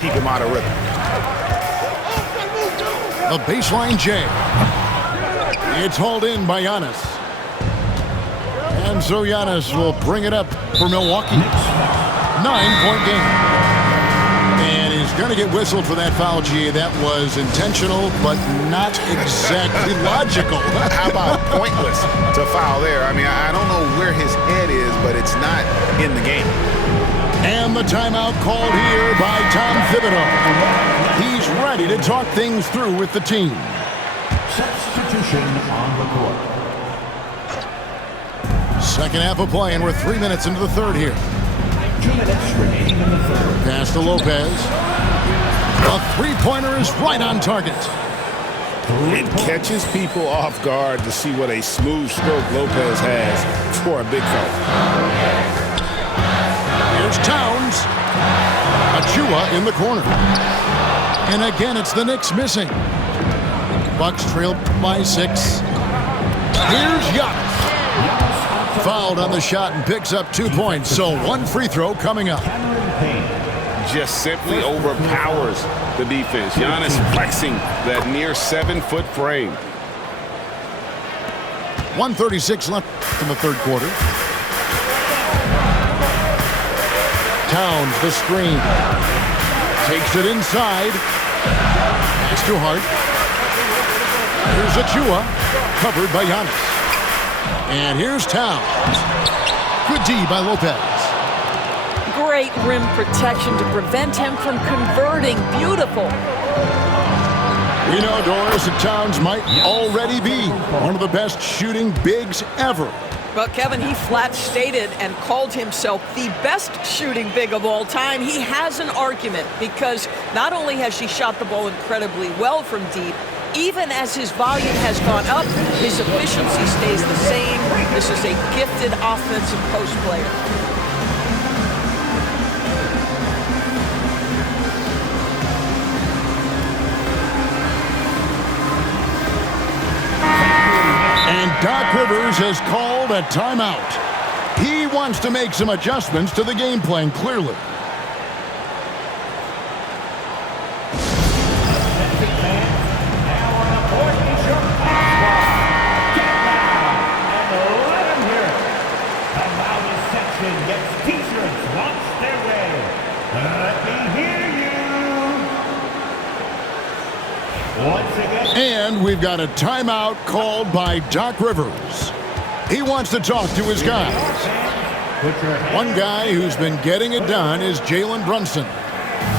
keep him out of rhythm. The baseline J. It's hauled in by Giannis. And so Giannis will bring it up for Milwaukee. 9-point game. And he's going to get whistled for that foul, G. That was intentional, but not exactly logical. How about pointless to foul there? I mean, I don't know where his head is, but it's not in the game. And the timeout called here by Tom Thibodeau. He's ready to talk things through with the team. Substitution on the court. Second half of play, and we're 3 minutes into the third here. 2 minutes remaining in the third. Pass to Lopez. A three-pointer is right on target. It catches people off guard to see what a smooth stroke Lopez has for a big fella. Here's Towns. Achua in the corner. And again, it's the Knicks missing. Bucks trail by 6. Here's Giannis. Fouled on the shot and picks up 2 points. So one free throw coming up. Just simply overpowers the defense. Giannis flexing that near 7-foot frame. 1:36 left in the third quarter. Towns, the screen. Takes it inside. Pass to Hart. Here's Achua. Covered by Giannis. And here's Towns. Good D by Lopez. Great rim protection to prevent him from converting. Beautiful. We know, Doris, that Towns might already be one of the best shooting bigs ever. But Kevin, he flat stated and called himself the best shooting big of all time. He has an argument because not only has he shot the ball incredibly well from deep, even as his volume has gone up, his efficiency stays the same. This is a gifted offensive post player. And Doc Rivers has called a timeout. He wants to make some adjustments to the game plan, clearly. And we've got a timeout called by Doc Rivers. He wants to talk to his guys. One guy who's been getting it done is Jalen Brunson.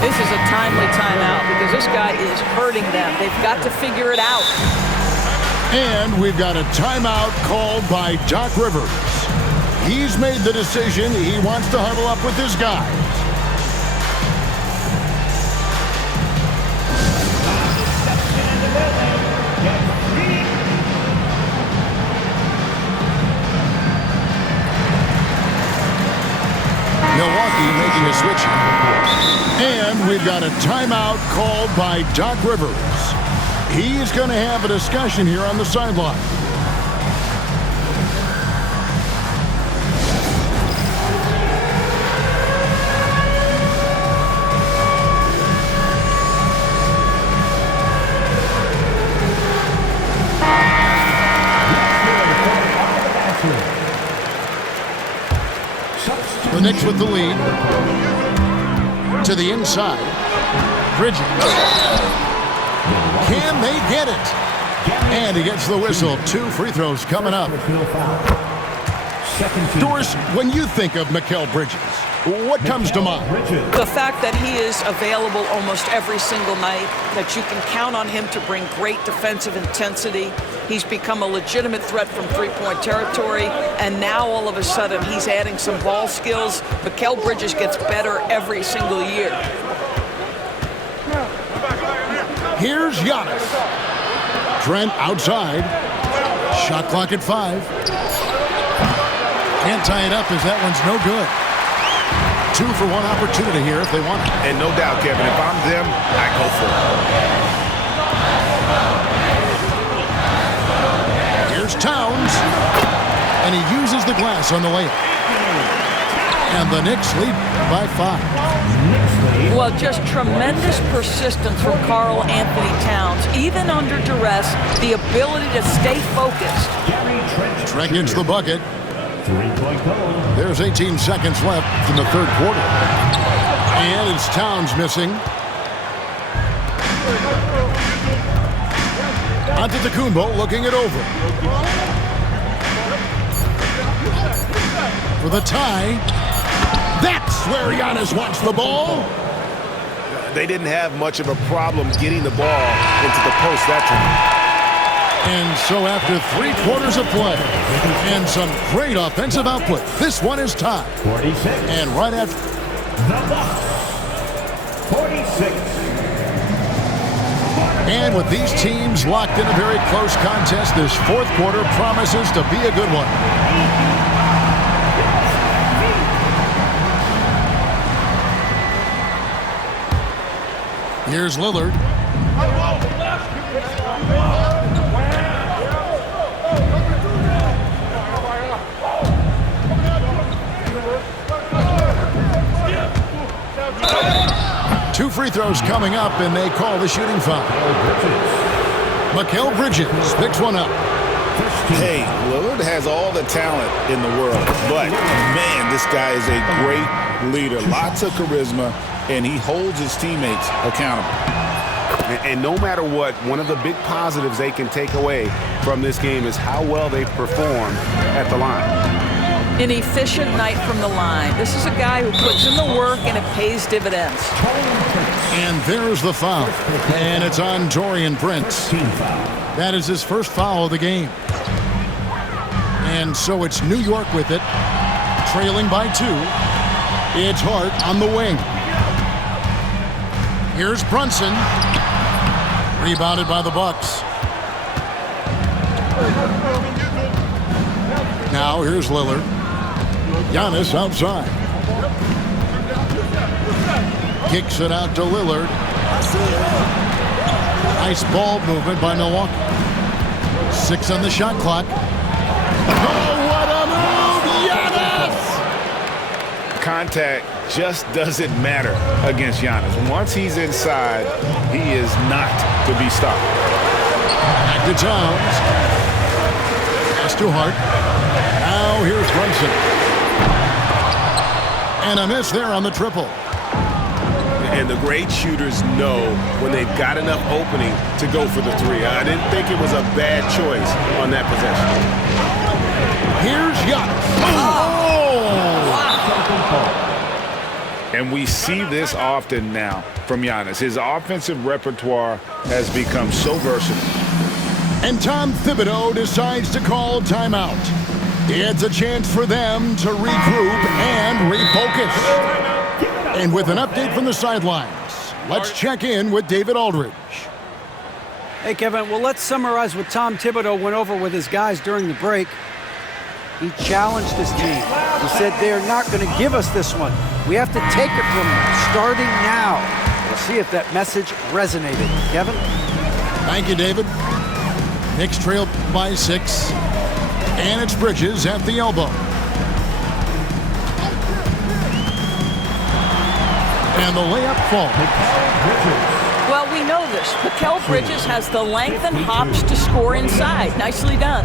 This is a timely timeout because this guy is hurting them. They've got to figure it out. And we've got a timeout called by Doc Rivers. He's made the decision. He wants to huddle up with his guys. Milwaukee making a switch. And we've got a timeout called by Doc Rivers. He's going to have a discussion here on the sideline. The Knicks with the lead. To the inside. Bridges. Can they get it? And he gets the whistle. 2 free throws coming up. Doris, when you think of Mikal Bridges, what comes to mind? The fact that he is available almost every single night, that you can count on him to bring great defensive intensity. He's become a legitimate threat from three-point territory, and now all of a sudden he's adding some ball skills. Mikal Bridges gets better every single year. Here's Giannis. Trent outside. Shot clock at 5. Can't tie it up as that one's no good. 2 for 1 opportunity here if they want it. And no doubt, Kevin, if I'm them, I go for it. Here's Towns. And he uses the glass on the layup. And the Knicks lead by 5. Well, just tremendous persistence from Karl Anthony Towns. Even under duress, the ability to stay focused. Trent gets the bucket. 3-point goal. There's 18 seconds left in the third quarter. And it's Towns missing. Antetokounmpo looking it over. For the tie. That's where Giannis wants the ball. They didn't have much of a problem getting the ball into the post that time. And so after 3 quarters of play and some great offensive output, this one is tied. 46. And right after The Bucks. 46. And with these teams locked in a very close contest, this fourth quarter promises to be a good one. Here's Lillard. Two free throws coming up, and they call the shooting foul. Mikal Bridges picks one up. Hey, Lillard has all the talent in the world, but man, this guy is a great leader. Lots of charisma, and he holds his teammates accountable. And no matter what, one of the big positives they can take away from this game is how well they perform at the line. An efficient night from the line. This is a guy who puts in the work and it pays dividends. And there's the foul. And it's on Taurean Prince. That is his first foul of the game. And so it's New York with it, trailing by 2. It's Hart on the wing. Here's Brunson. Rebounded by the Bucks. Now here's Lillard. Giannis outside. Kicks it out to Lillard. Nice ball movement by Milwaukee. 6 on the shot clock. Oh, what a move! Giannis! Contact just doesn't matter against Giannis. Once he's inside, he is not to be stopped. Back to Towns. Pass to Hart. Now here's Brunson. And a miss there on the triple. And the great shooters know when they've got enough opening to go for the 3. I didn't think it was a bad choice on that possession. Here's Giannis. Oh! And we see this often now from Giannis. His offensive repertoire has become so versatile. And Tom Thibodeau decides to call timeout. It's a chance for them to regroup and refocus. And with an update from the sidelines, let's check in with David Aldridge. Hey, Kevin, well, let's summarize what Tom Thibodeau went over with his guys during the break. He challenged his team. He said they are not going to give us this one. We have to take it from them, starting now. We'll see if that message resonated. Kevin? Thank you, David. Knicks trail by 6. And it's Bridges at the elbow. And the layup falls. Well, we know this. Mikal Bridges has the length and hops to score inside. Nicely done.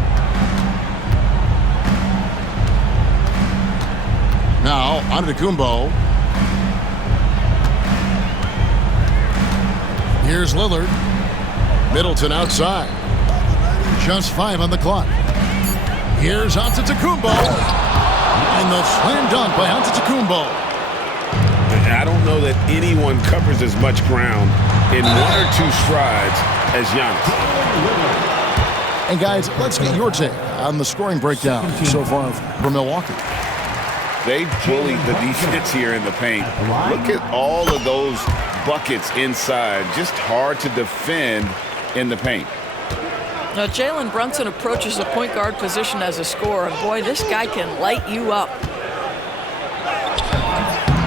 Now, Antetokounmpo. Here's Lillard. Middleton outside. Just 5 on the clock. Here's Antetokounmpo. And the slam dunk by Antetokounmpo. I don't know that anyone covers as much ground in 1 or 2 strides as Giannis. And guys, let's get your take on the scoring breakdown so far for Milwaukee. They bullied the defense here in the paint. Look at all of those buckets inside. Just hard to defend in the paint. Now, Jalen Brunson approaches the point guard position as a scorer, and boy, this guy can light you up.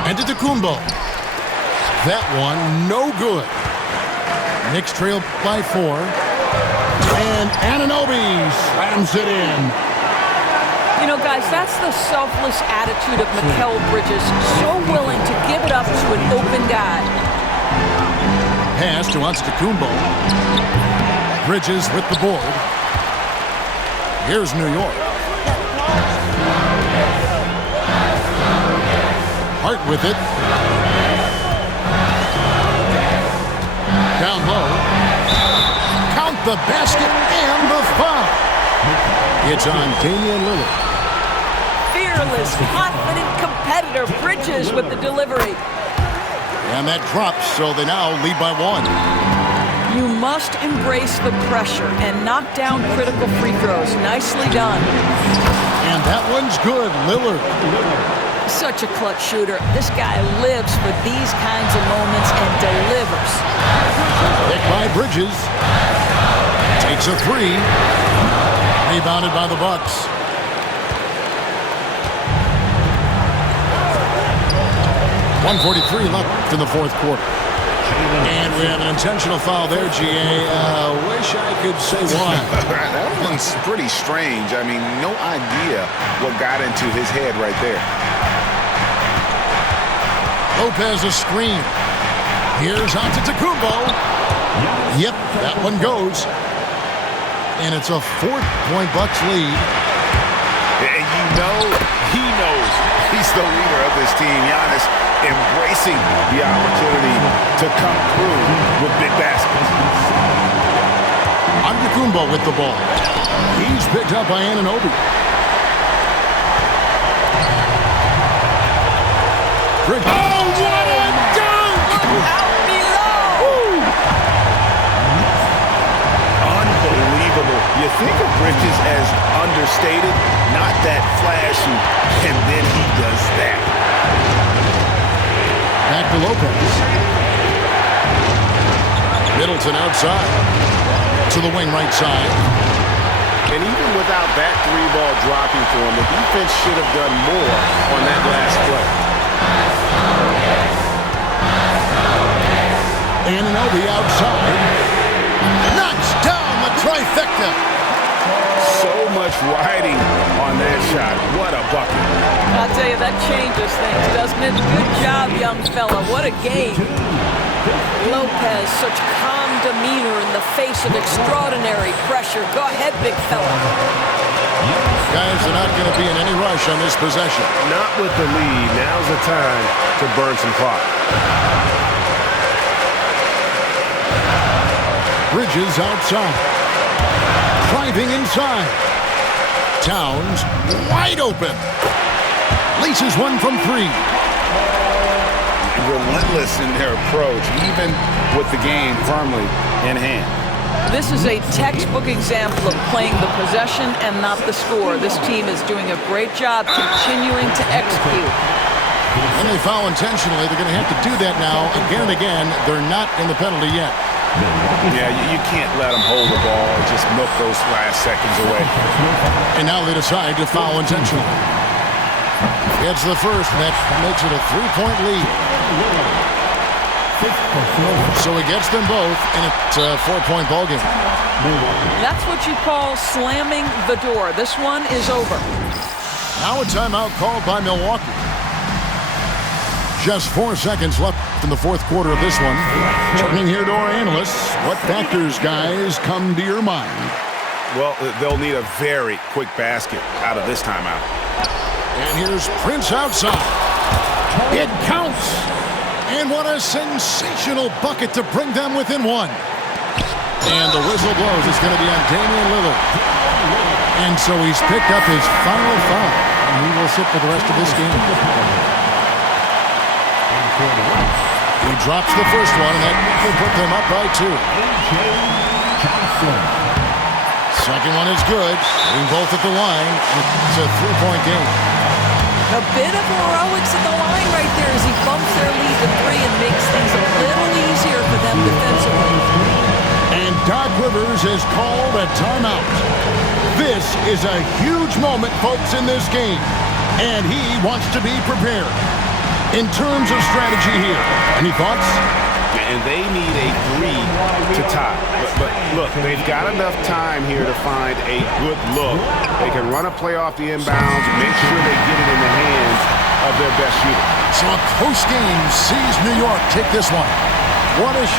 Antetokounmpo. That one, no good. Knicks trail by 4. And Anunoby slams it in. You You know, guys, that's the selfless attitude of Mikal Bridges. So willing to give it up to an open guy. Pass to Antetokounmpo. Bridges with the board. Here's New York. Hart with it. Down low. Count the basket and the foul. It's on Damian Lillard. Fearless, confident competitor. Bridges with the delivery. And that drops, so they now lead by 1. You must embrace the pressure and knock down critical free throws. Nicely done. And that one's good, Lillard. Such a clutch shooter. This guy lives for these kinds of moments and delivers. Pick by Bridges. Takes a 3. Rebounded by the Bucks. .143 left in the fourth quarter. And we have an intentional foul there, G.A. Wish I could say why. That one's pretty strange. I mean, no idea what got into his head right there. Lopez a screen. Here's Antetokounmpo. Yep, that one goes. And it's a 4-point Bucks lead. And you know, he knows he's the leader of this team. Giannis embracing the opportunity to come through with big baskets. Antetokounmpo with the ball. He's picked up by Anunoby. Oh, what a dunk! Out below! Unbelievable. You think of Bridges as understated, not that flashy, and then he does that. Back to Lopez. Middleton outside. To the wing right side. And even without that 3-ball dropping for him, the defense should have done more on that last play. Anunoby outside. Knocks down the trifecta. So much riding on that shot. What a bucket. I'll tell you, that changes things, doesn't it? Good job, young fella. What a game. Lopez, such calm demeanor in the face of extraordinary pressure. Go ahead, big fella. Guys are not going to be in any rush on this possession. Not with the lead. Now's the time to burn some clock. Bridges outside. Driving inside. Towns wide open. Laces one from 3. Relentless in their approach, even with the game firmly in hand. This is a textbook example of playing the possession and not the score. This team is doing a great job continuing to execute. When they foul intentionally, they're going to have to do that now again and again. They're not in the penalty yet. Yeah, you can't let them hold the ball and just milk those last seconds away. And now they decide to foul intentionally. Gets the first, and that makes it a 3-point lead. So he gets them both, and it's a 4-point ballgame. That's what you call slamming the door. This one is over. Now a timeout called by Milwaukee. Just 4 seconds left in the fourth quarter of this one. Turning here to our analysts, what factors, guys, come to your mind? Well, they'll need a very quick basket out of this timeout. And here's Prince outside. It counts. And what a sensational bucket to bring them within 1. And the whistle blows. It's going to be on Damian Lillard. And so he's picked up his final foul. And he will sit for the rest of this game. He drops the first one, and that will put them up by 2. Second one is good. Hitting both at the line. It's a 3-point game. A bit of heroics at the line right there as he bumps their lead to 3 and makes things a little easier for them defensively. And Doc Rivers has called a timeout. This is a huge moment, folks, in this game. And he wants to be prepared. In terms of strategy here, any thoughts? and they need a 3 to tie. But look, they've got enough time here to find a good look. They can run a play off the inbounds, make sure they get it in the hands of their best shooter. So a close game sees New York take this one. What a shot.